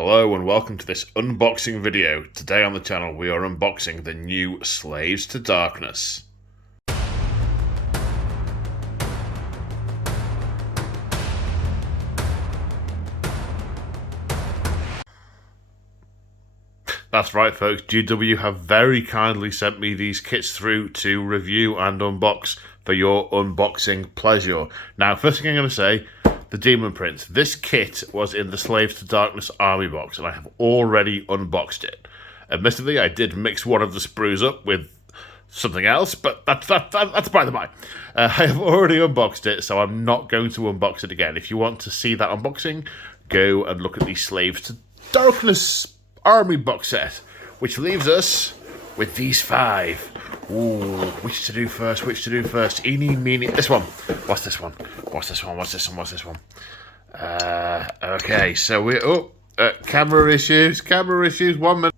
Hello and welcome to this unboxing video. Today on the channel we are unboxing the new Slaves to Darkness. That's right folks, GW have very kindly sent me these kits through to review and unbox for your unboxing pleasure. Now first thing I'm going to say, the Demon Prince. This kit was in the Slaves to Darkness army box and I have already unboxed it. Admittedly, I did mix one of the sprues up with something else, but that's by the by. I have already unboxed it, so I'm not going to unbox it again. If you want to see that unboxing, go and look at the Slaves to Darkness army box set, which leaves us with these 5. Ooh, which to do first? Eeny, meeny, this one. What's this one? Okay, so we're camera issues. 1 minute.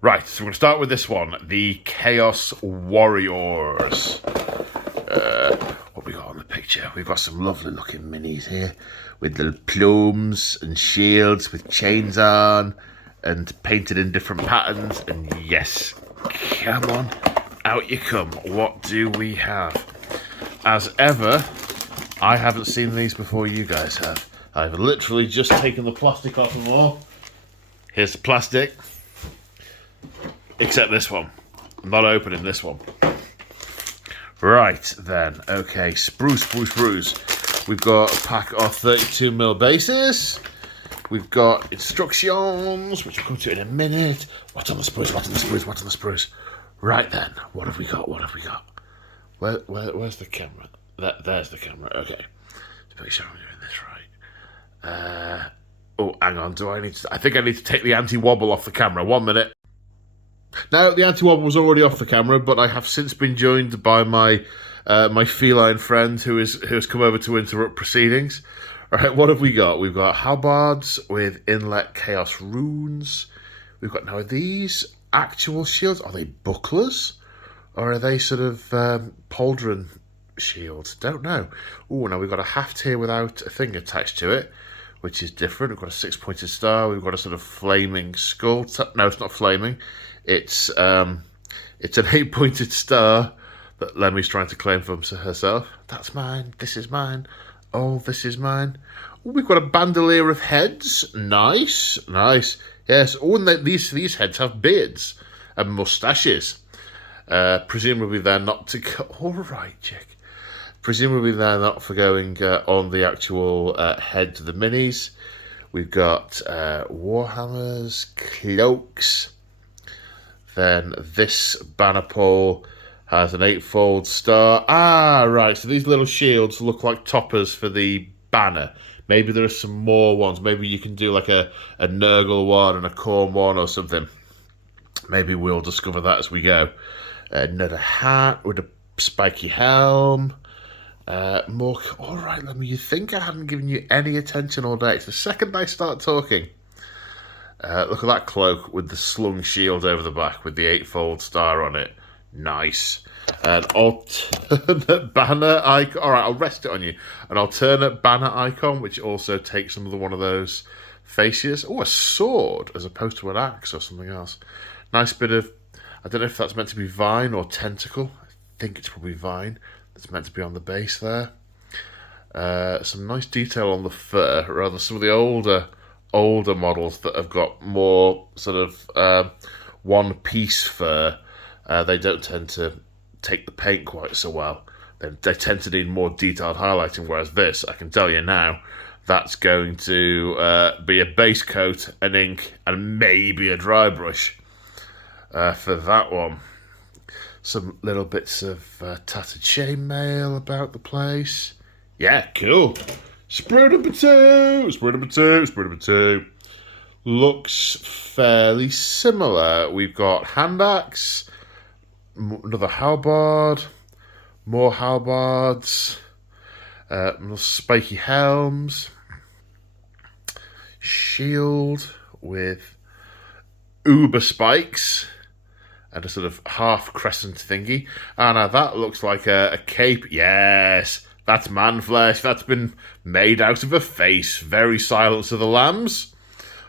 Right, so we're going to start with this one, the Chaos Warriors. What we got on the picture? We've got some lovely looking minis here with little plumes and shields with chains on and painted in different patterns. And yes, come on, out you come. What do we have? As ever, I haven't seen these before you guys have. I've literally just taken the plastic off them all. Here's the plastic. Except this one. I'm not opening this one. Right then. Okay, sprues. We've got a pack of 32mm bases. We've got instructions, which we'll come to in a minute. What's on the sprues? Right then. What have we got? Where's the camera? There's the camera. Okay. Let's make sure I'm doing this right. Oh, hang on. I think I need to take the anti-wobble off the camera. 1 minute. Now, the anti-wobble was already off the camera, but I have since been joined by my feline friend who has come over to interrupt proceedings. All right, what have we got? We've got halbards with inlet chaos runes. We've got, now are these actual shields? Are they bucklers? Or are they sort of pauldron shields? Don't know. Oh, now we've got a haft here without a thing attached to it, which is different. We've got a 6-pointed star. We've got a sort of flaming skull. No, it's not flaming. It's an 8-pointed star that Lemmy's trying to claim for herself. That's mine. This is mine. Oh, this is mine. Ooh, we've got a bandolier of heads. Nice. Yes. Oh, and these heads have beards and mustaches. Presumably they're not to go. All right, chick. Presumably they're not for going on the actual head to the minis. We've got Warhammers, cloaks. Then this banner pole has an 8-fold star. Ah, right. So these little shields look like toppers for the banner. Maybe there are some more ones. Maybe you can do like a Nurgle one and a Khorne one or something. Maybe we'll discover that as we go. Another hat with a spiky helm. More. All right, let me. You think I hadn't given you any attention all day? It's the second I start talking. Look at that cloak with the slung shield over the back with the 8-fold star on it. Nice. An alternate banner icon. All right, I'll rest it on you. An alternate banner icon, which also takes some of one of those faces. Oh, a sword as opposed to an axe or something else. Nice bit of. I don't know if that's meant to be vine or tentacle. I think it's probably vine. That's meant to be on the base there. Some nice detail on the fur. Rather, some of the older models that have got more sort of one-piece fur, they don't tend to take the paint quite so well. They tend to need more detailed highlighting, whereas this, I can tell you now, that's going to be a base coat, an ink, and maybe a dry brush for that one. Some little bits of tattered chainmail about the place. Yeah, cool. Sprue number 2. Looks fairly similar. We've got hand axe, another halberd, more halberds, spiky helms, shield with uber spikes, and a sort of half crescent thingy. Ah, now that looks like a cape. Yes, That's man flesh. That's been made out of a face. Very Silence of the Lambs.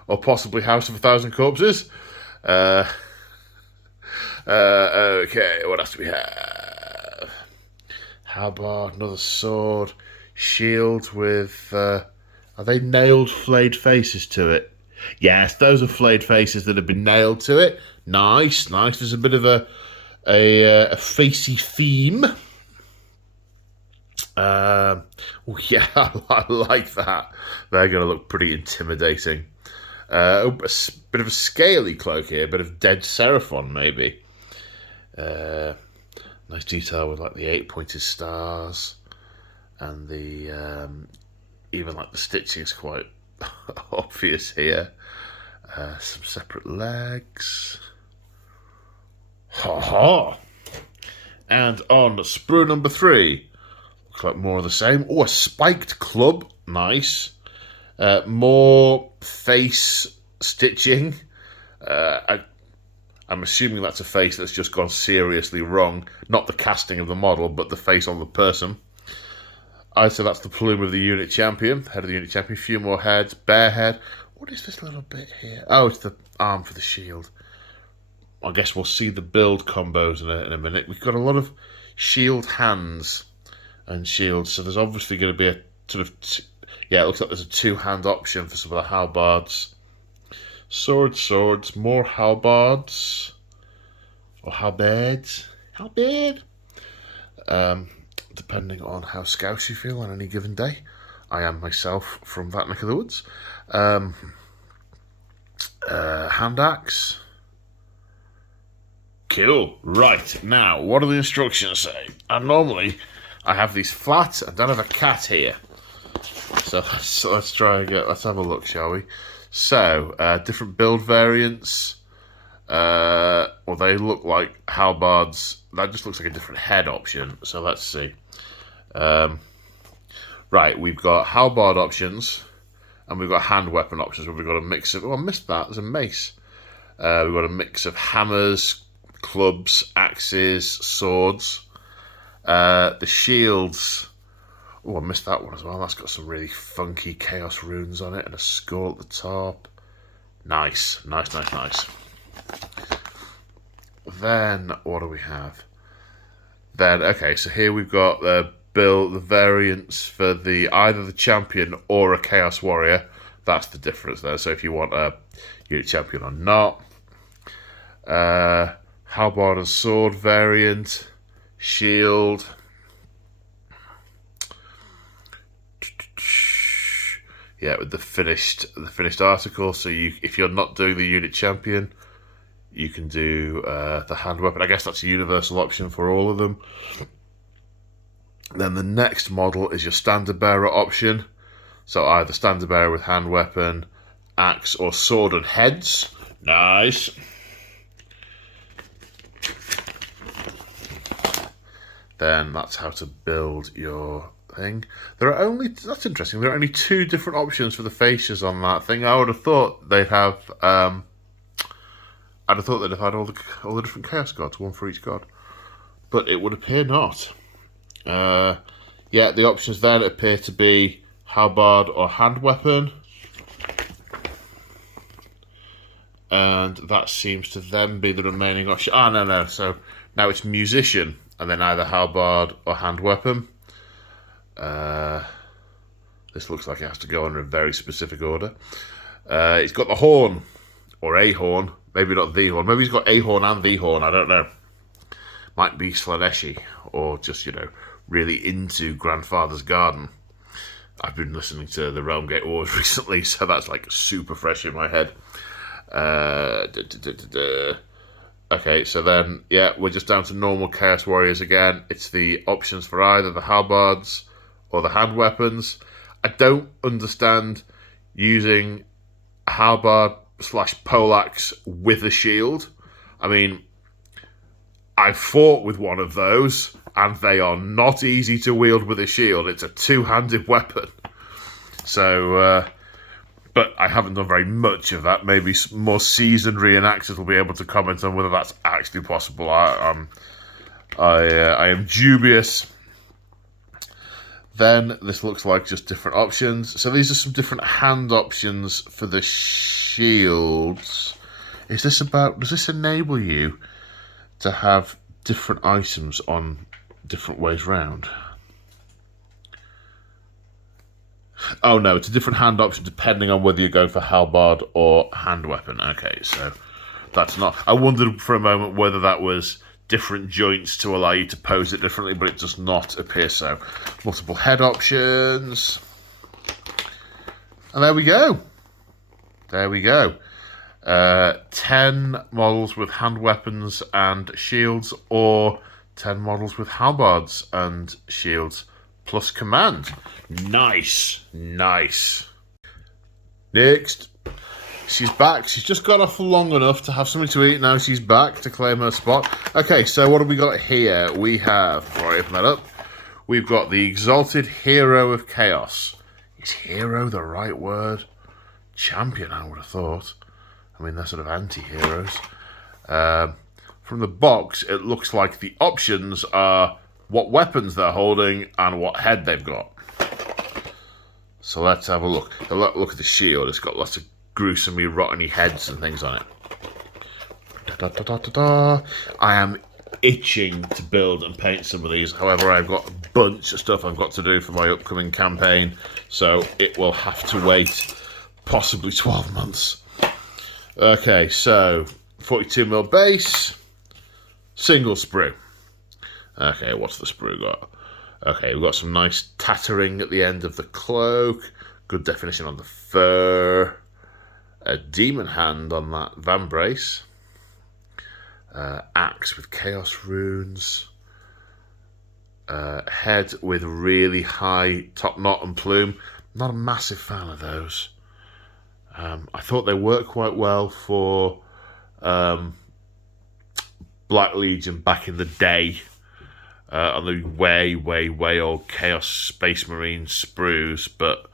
Or possibly House of a Thousand Corpses. Okay, what else do we have? Halberd, another sword. Shield with... are they nailed flayed faces to it? Yes, those are flayed faces that have been nailed to it. Nice, nice. There's a bit of a facey theme. Oh yeah, I like that. They're going to look pretty intimidating. A bit of a scaly cloak here, a bit of dead Seraphon maybe. Nice detail with like the 8-pointed stars, and the even like the stitching is quite obvious here. Some separate legs. Ha ha! And on sprue number 3, looks like more of the same. Oh, a spiked club, nice. More face stitching. I'm assuming that's a face that's just gone seriously wrong. Not the casting of the model, but the face on the person. I'd say that's the plume of the unit champion. Head of the unit champion. A few more heads. Bear head. What is this little bit here? Oh, it's the arm for the shield. I guess we'll see the build combos in a minute. We've got a lot of shield hands and shields. So there's obviously going to be a sort of... yeah, it looks like there's a 2-hand option for some of the halberds. Swords, more halberds. Or halberds. Halberd. Depending on how scouse you feel on any given day. I am myself from that neck of the woods. Hand axe. Cool. Right, now, what do the instructions say? And normally, I have these flat, and then I have a cat here. So let's try again. Let's have a look, shall we? So, different build variants. Well, they look like halberds. That just looks like a different head option. So let's see. Right, we've got halberd options, and we've got hand weapon options. Where we've got a mix of... oh, I missed that. There's a mace. We've got a mix of hammers, clubs, axes, swords. The shields... oh, I missed that one as well. That's got some really funky chaos runes on it and a skull at the top. Nice. Then, what do we have? Then, okay, so here we've got the variants for either the champion or a chaos warrior. That's the difference there. So if you want a unit champion or not. Halberd and sword variant. Shield. Yeah, with the finished article. So if you're not doing the unit champion, you can do the hand weapon. I guess that's a universal option for all of them. Then the next model is your standard bearer option. So either standard bearer with hand weapon, axe, or sword and heads. Nice. Then that's how to build your thing. That's interesting. There are only 2 different options for the fascias on that thing. I would have thought they'd have. I'd have thought they'd have had all the different chaos gods, one for each god, but it would appear not. Yeah, the options then appear to be halberd or hand weapon, and that seems to then be the remaining option. No. So now it's musician, and then either halberd or hand weapon. This looks like it has to go in a very specific order. He's got the horn, or a horn, maybe not the horn. Maybe he's got a horn and the horn, I don't know. Might be Slaneshi, or just, really into Grandfather's Garden. I've been listening to the Realmgate Wars recently, so that's like super fresh in my head. Okay, so then, yeah, we're just down to normal Chaos Warriors again. It's the options for either the halberds or the hand weapons. I don't understand using a halberd / poleaxe with a shield. I mean, I've fought with one of those, and they are not easy to wield with a shield. It's a 2-handed weapon. So, but I haven't done very much of that. Maybe more seasoned reenactors will be able to comment on whether that's actually possible. I am dubious. Then this looks like just different options. So these are some different hand options for the shields. Is this about, does this enable you to have different items on different ways round? Oh no, it's a different hand option depending on whether you're going for halberd or hand weapon. Okay, so that's not... I wondered for a moment whether that was different joints to allow you to pose it differently, but it does not appear so. Multiple head options. And there we go. There we go. 10 models with hand weapons and shields, or 10 models with halberds and shields plus command. Nice, nice. Next. She's back. She's just got off long enough to have something to eat. Now she's back to claim her spot. Okay, so what have we got here? We have, before I open that up, we've got the Exalted Hero of Chaos. Is hero the right word? Champion, I would have thought. I mean, they're sort of anti-heroes. From the box, it looks like the options are what weapons they're holding and what head they've got. So let's have a look. Look at the shield. It's got lots of gruesomely rotteny heads and things on it. Da, da, da, da, da. I am itching to build and paint some of these. However, I've got a bunch of stuff I've got to do for my upcoming campaign, so it will have to wait possibly 12 months. Okay, so 42mm base, single sprue. Okay, what's the sprue got? Okay, we've got some nice tattering at the end of the cloak, good definition on the fur, a demon hand on that vambrace, axe with chaos runes, head with really high top knot and plume. Not a massive fan of those. I thought they worked quite well for Black Legion back in the day, on the way old Chaos Space Marine sprues, but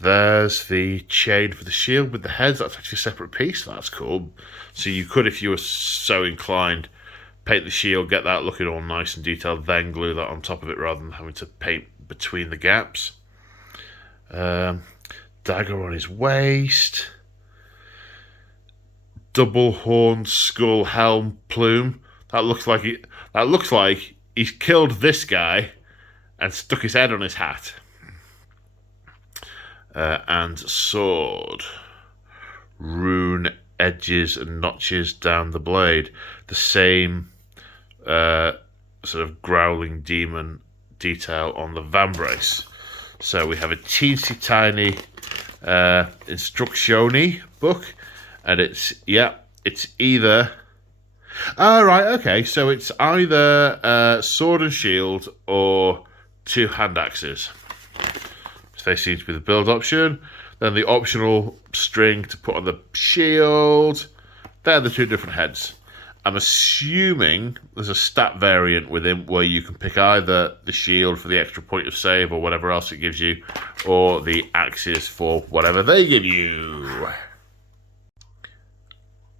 there's the chain for the shield with the heads. That's actually a separate piece. That's cool. So you could, if you were so inclined, paint the shield, get that looking all nice and detailed, then glue that on top of it rather than having to paint between the gaps. Dagger on his waist, double horn skull helm plume. That looks like he's killed this guy and stuck his head on his hat. And sword, rune edges and notches down the blade. The same sort of growling demon detail on the vambrace. So we have a teensy tiny instructiony book, and it's either so it's either sword and shield or 2 hand axes. So they seem to be the build option. Then the optional string to put on the shield. They're the 2 different heads. I'm assuming there's a stat variant within where you can pick either the shield for the extra point of save or whatever else it gives you, or the axes for whatever they give you.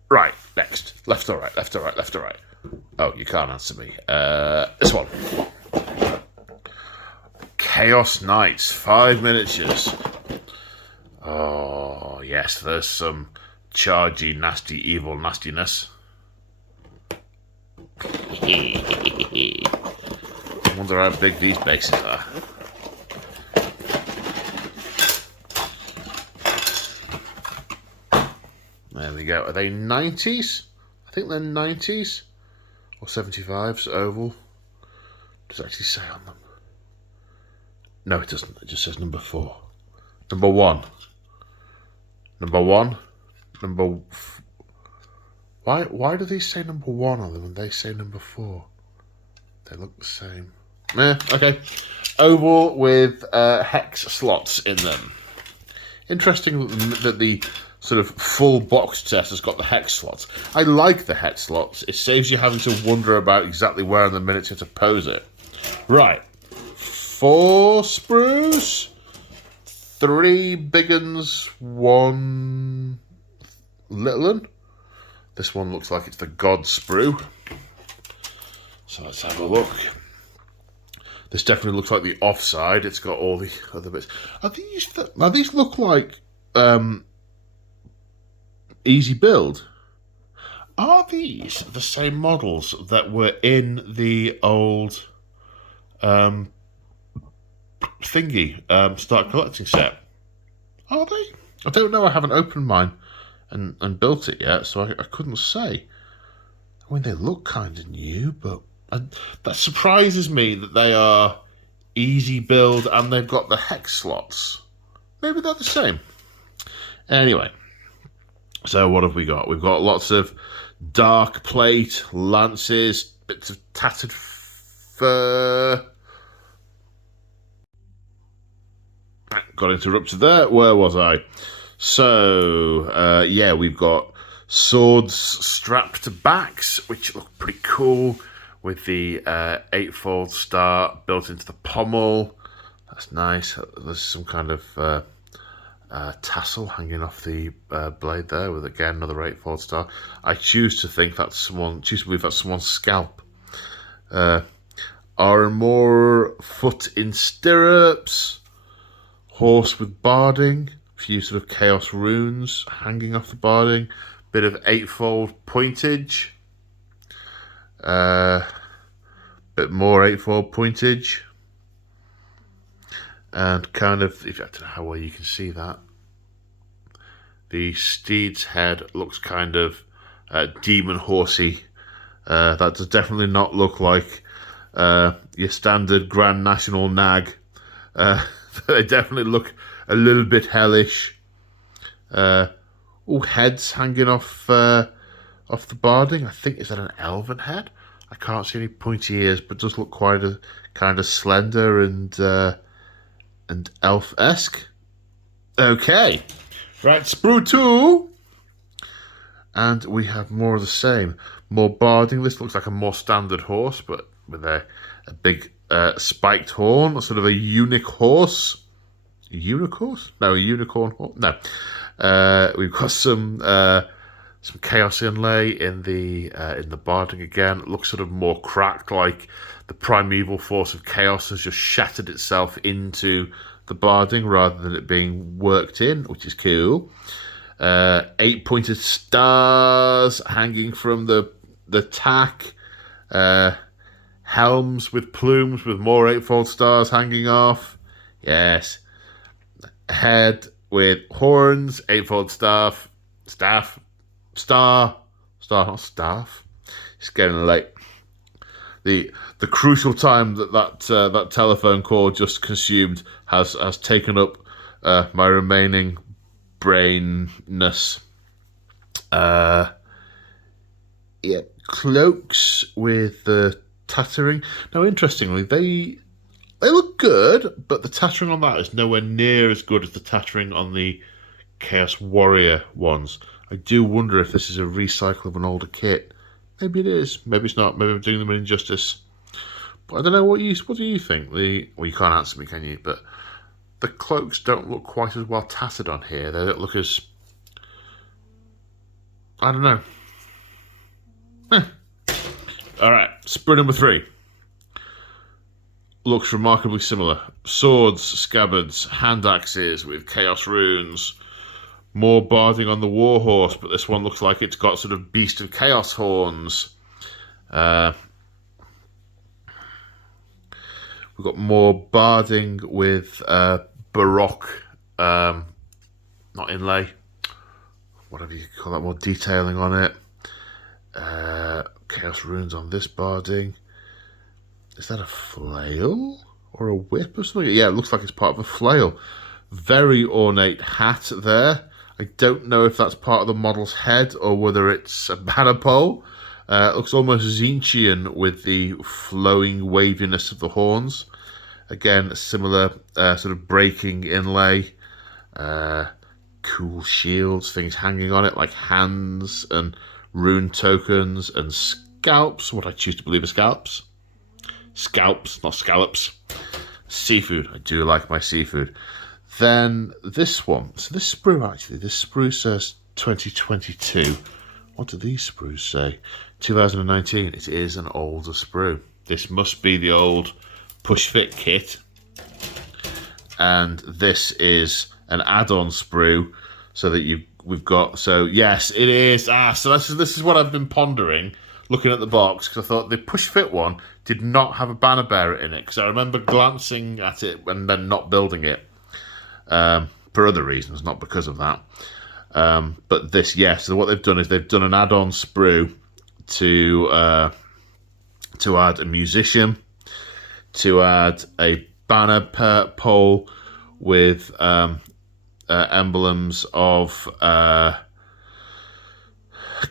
Right, next. Left or right, left or right, left or right. Oh, you can't answer me. This one. Chaos Knights, 5 miniatures. Oh, yes, there's some chargy, nasty, evil nastiness. I wonder how big these bases are. There we go. Are they 90s? I think they're 90s. Or 75s, oval. Does it actually say on them? No, it doesn't. It just says number 4. Number 1. Number 1. Number... Why do these say number 1 on them and they say number 4? They look the same. Okay. Oval with hex slots in them. Interesting that the sort of full box set has got the hex slots. I like the hex slots. It saves you having to wonder about exactly where in the miniature to pose it. Right. 4 sprues. 3 big uns. 1 little un. This one looks like it's the God sprue. So let's have a look. This definitely looks like the offside. It's got all the other bits. Now these look like easy build. Are these the same models that were in the old thingy start collecting set? Are they? I don't know. I haven't opened mine and built it yet, so I couldn't say. I mean, they look kind of new, but that surprises me that they are easy build and they've got the hex slots. Maybe they're the same. Anyway, so what have we got? We've got lots of dark plate, lances, bits of tattered fur. Got interrupted there. Where was I? So, yeah, we've got swords strapped to backs, which look pretty cool, with the 8-fold star built into the pommel. That's nice. There's some kind of tassel hanging off the blade there, with again another 8-fold star. I choose to believe that's someone's scalp. Armor, foot in stirrups, horse with barding, a few sort of chaos runes hanging off the barding, bit of 8-fold pointage, bit more 8-fold pointage, and kind of, if I don't know how well you can see that, the steed's head looks kind of demon horsey. That does definitely not look like your standard Grand National nag. They definitely look a little bit hellish. Heads hanging off the barding. I think, is that an elven head? I can't see any pointy ears, but does look quite a kind of slender and elf-esque. Okay, right, sprue 2. And we have more of the same. More barding. This looks like a more standard horse, but with a big spiked horn, sort of a unique horse. A unicorn? No, a unicorn horse. No. We've got some chaos inlay in the barding again. It looks sort of more cracked, like the primeval force of chaos has just shattered itself into the barding rather than it being worked in, which is cool. 8-pointed stars hanging from the tack. Helms with plumes with more 8-fold stars hanging off. Yes. Head with horns, 8-fold star, not staff. It's getting late. The crucial time that telephone call just consumed has taken up my remaining brainness. Yeah, cloaks with the tattering. Now, interestingly, they look good, but the tattering on that is nowhere near as good as the tattering on the Chaos Warrior ones. I do wonder if this is a recycle of an older kit. Maybe it is. Maybe it's not. Maybe I'm doing them an injustice. But I don't know. What do you think? Well, you can't answer me, can you? But the cloaks don't look quite as well tattered on here. They don't look as... I don't know. Alright, sprue number 3. Looks remarkably similar. Swords, scabbards, hand axes with chaos runes. More barding on the warhorse, but this one looks like it's got sort of beast of chaos horns. We've got more barding with baroque, not inlay, whatever you call that, more detailing on it. Chaos runes on this barding. Is that a flail or a whip or something? Yeah, it looks like it's part of a flail. Very ornate hat there. I don't know if that's part of the model's head or whether it's a banner pole. It looks almost Zinchian with the flowing waviness of the horns. Again, a similar sort of breaking inlay. Cool shields, things hanging on it like hands and rune tokens and scalps. What I choose to believe are scalps. Scalps, not scallops. Seafood. I do like my seafood. Then this one. So this sprue, actually, this sprue says 2022. What do these sprues say? 2019. It is an older sprue. This must be the old push fit kit, and this is an add-on sprue, so that we've got. So yes, it is. So this is what I've been pondering, looking at the box, because I thought the push fit one did not have a banner bearer in it, because I remember glancing at it and then not building it for other reasons, not because of that. But this, yes. So what they've done is they've done an add-on sprue to add a musician, to add a banner pole with emblems of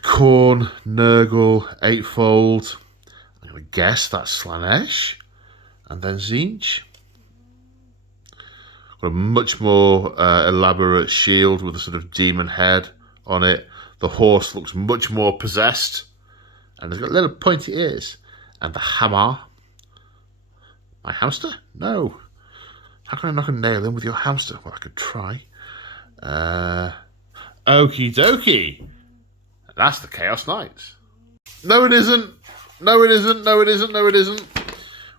Khorne, Nurgle, Eightfold. I'm going to guess that's Slaanesh, and then Tzeentch. Got a much more elaborate shield with a sort of demon head on it. The horse looks much more possessed, and it's got little pointy ears. And the hammer. My hamster? No. How can I knock a nail in with your hamster? Well, I could try. Okie dokie. That's the Chaos Knights. No, it isn't. No, it isn't. No, it isn't. No, it isn't.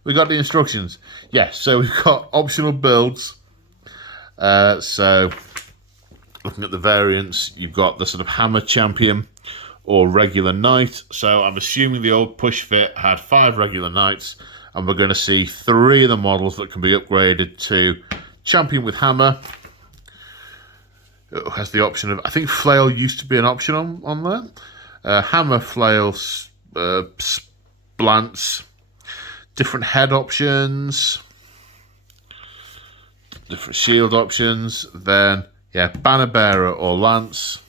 We got the instructions. Yes, so we've got optional builds. So, looking at the variants, you've got the sort of hammer champion or regular knight. So I'm assuming the old push fit had 5 regular knights, and we're going to see 3 of the models that can be upgraded to champion with hammer. It has the option of, I think flail used to be an option on there. Hammer, flail, splants, different head options, different shield options. Then, yeah, banner bearer or lance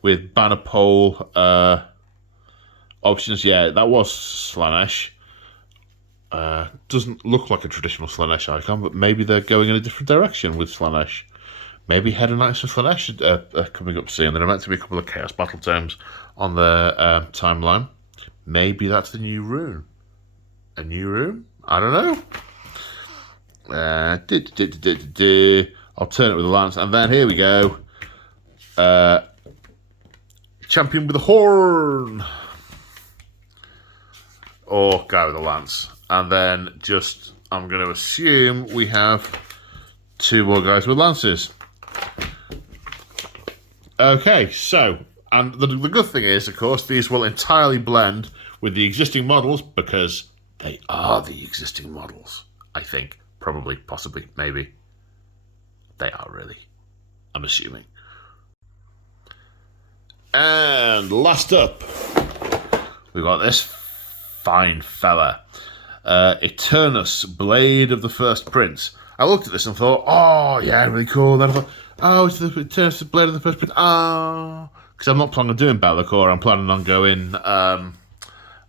with banner pole options. Yeah, that was Slaanesh. Doesn't look like a traditional Slaanesh icon, but maybe they're going in a different direction with Slaanesh. Maybe Hedda Knights and Slaanesh are coming up soon. There are meant to be a couple of Chaos Battle Tomes on the timeline. Maybe that's the new rune. A new rune? I don't know. Alternate with a lance. And then here we go. Champion with a horn. Or guy with a lance. And then just, I'm going to assume we have 2 more guys with lances. Okay, so, and the good thing is, of course, these will entirely blend with the existing models, because they are the existing models, I think. Probably, possibly, maybe. They are really. I'm assuming. And last up, we've got this fine fella. Eternus, Blade of the First Prince. I looked at this and thought, oh, yeah, really cool. Then I thought, oh, it's the Eternus, Blade of the First Prince. Oh, because I'm not planning on doing Be'lakor. I'm planning on going the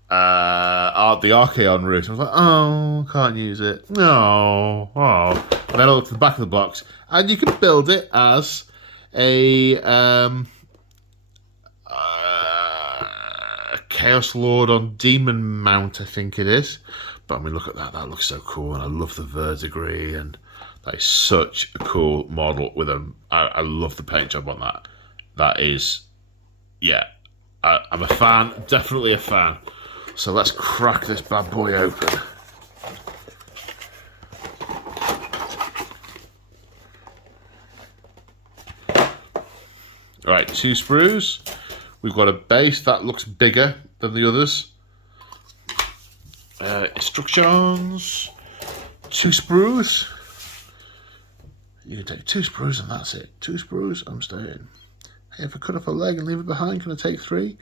Archaon route. I was like, oh, can't use it. No. Oh. And then I looked at the back of the box, and you can build it as a Chaos Lord on Demon Mount, I think it is. But I mean, look at that. That looks so cool, and I love the verdigris, and that is such a cool model with a... I love the paint job on that. That is... Yeah. I'm a fan. Definitely a fan. So let's crack this bad boy open. All right, 2 sprues. We've got a base that looks bigger than the others. Instructions. 2 sprues. You can take 2 sprues and that's it. 2 sprues, I'm staying. Hey, if I cut off a leg and leave it behind, can I take 3?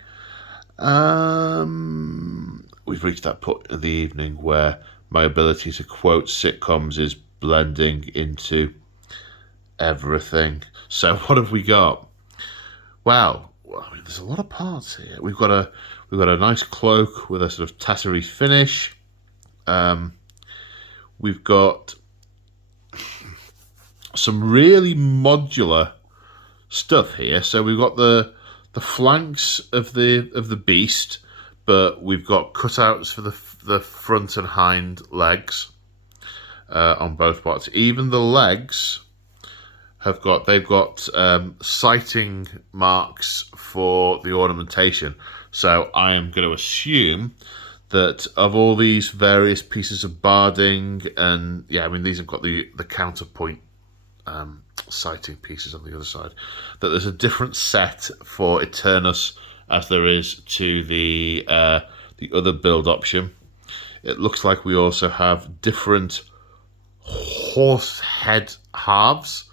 We've reached that point of the evening where my ability to quote sitcoms is blending into everything. So what have we got? Well, I mean, there's a lot of parts here. We've got a nice cloak with a sort of tattery finish. We've got some really modular stuff here. So we've got the flanks of the beast, but we've got cutouts for the front and hind legs on both parts. Even the legs they've got sighting marks for the ornamentation. So I am going to assume that of all these various pieces of barding, and yeah, I mean, these have got the counterpoint sighting pieces on the other side, that there's a different set for Eternus as there is to the other build option. It looks like we also have different horse head halves.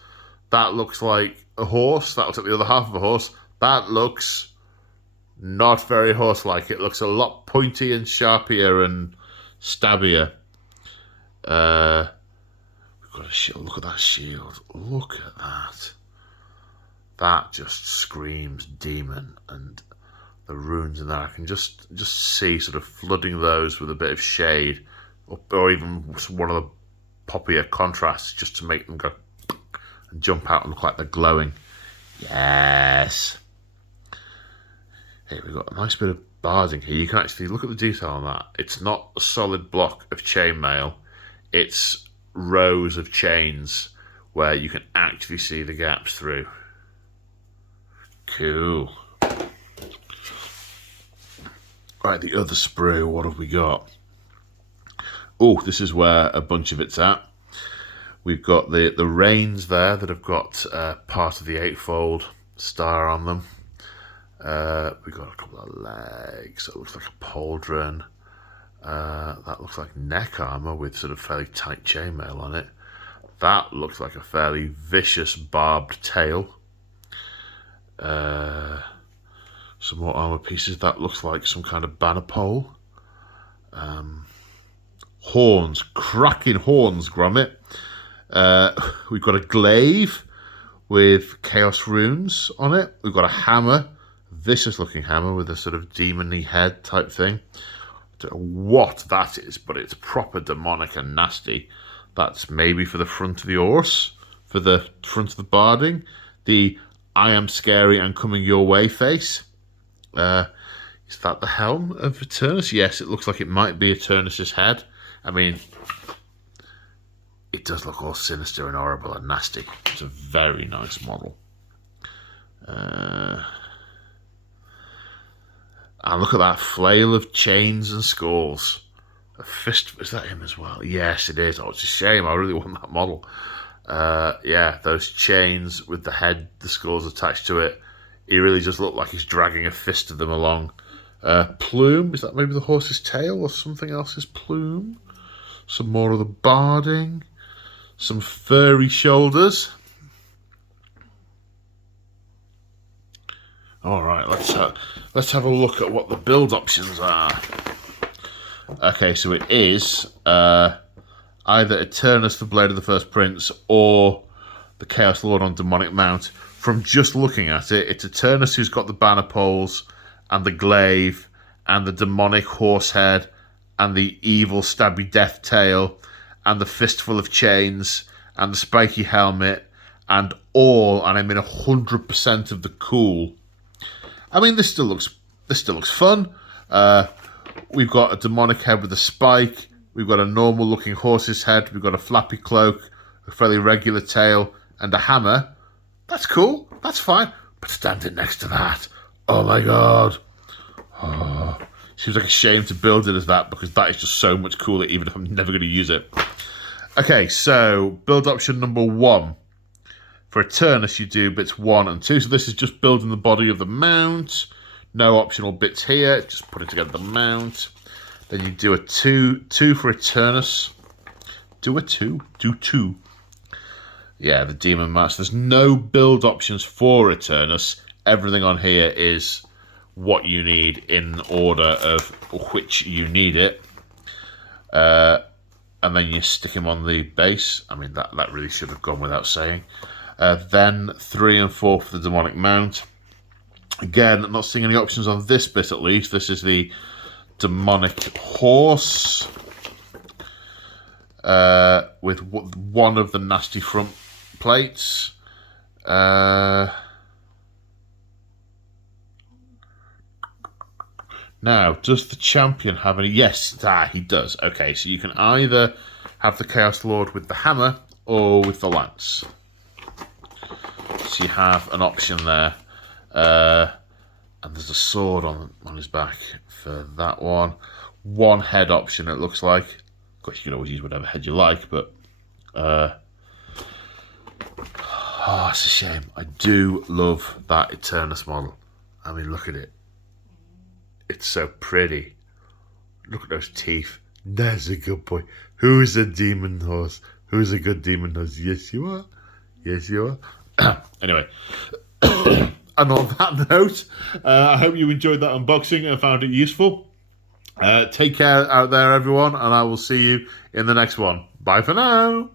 That looks like a horse. That looks like the other half of a horse. That looks not very horse-like. It looks a lot pointy and sharpier and stabbier. We've got a shield. Look at that shield. Look at that. That just screams demon, and the runes in there, I can just see sort of flooding those with a bit of shade, or even one of the poppier contrasts, just to make them go and jump out and look like they're glowing. Yes. Hey, we've got a nice bit of barding here. You can actually look at the detail on that. It's not a solid block of chainmail. It's rows of chains where you can actually see the gaps through. Cool. Right, the other sprue, what have we got? Oh, this is where a bunch of it's at. We've got the reins there that have got part of the eightfold star on them. We've got a couple of legs. That looks like a pauldron. That looks like neck armor with sort of fairly tight chainmail on it. That looks like a fairly vicious barbed tail. Some more armor pieces. That looks like some kind of banner pole. Horns, cracking horns, Gromit. We've got a glaive with chaos runes on it. We've got a hammer, vicious looking hammer with a sort of demon-y head type thing. I don't know what that is, but it's proper demonic and nasty. That's maybe for the front of the horse, for the front of the barding. The I am scary and coming your way face. Is that the helm of Eternus? Yes, it looks like it might be Eternus's head. I mean, it does look all sinister and horrible and nasty. It's a very nice model. And look at that flail of chains and skulls. A fist, is that him as well? Yes, it is. Oh, it's a shame. I really want that model. Yeah, those chains with the head, the skulls attached to it. He really just looked like he's dragging a fist of them along. Plume, is that maybe the horse's tail or something else's plume? Some more of the barding. Some furry shoulders. All right, let's have a look at what the build options are. Okay, so it is either Eternus, the Blade of the First Prince, or the Chaos Lord on Demonic Mount. From just looking at it, it's Eternus who's got the banner poles and the glaive and the demonic horse head and the evil stabby death tail and the fistful of chains and the spiky helmet and I mean 100% of the cool. I mean, this still looks fun. We've got a demonic head with a spike. We've got a normal looking horse's head. We've got a flappy cloak, a fairly regular tail, and a hammer. That's cool. That's fine. But standing next to that, oh my god. Oh, seems like a shame to build it as that, because that is just so much cooler, even if I'm never going to use it. Okay, so build option number 1. For Eternus, you do bits 1 and 2. So this is just building the body of the mount. No optional bits here. Just putting together the mount. Then you do a 2 for Eternus. Do 2. Yeah, the demon match. There's no build options for Eternus. Everything on here is what you need in order of which you need it. And then you stick him on the base. I mean, that really should have gone without saying. Then 3 and 4 for the demonic mount. Again, I'm not seeing any options on this bit at least. This is the demonic horse. With one of the nasty front plates. Now, does the champion have any? Yes, he does. Okay, so you can either have the Chaos Lord with the hammer or with the lance. So you have an option there. And there's a sword on his back for that one. one head option, it looks like. Of course, you can always use whatever head you like, but... oh, it's a shame. I do love that Eternus model. I mean, look at it. It's so pretty. Look at those teeth. There's a good boy. Who is a demon horse? Who is a good demon horse? Yes, you are. Yes, you are. Anyway. And on that note, I hope you enjoyed that unboxing and found it useful. Take care out there, everyone, and I will see you in the next one. Bye for now.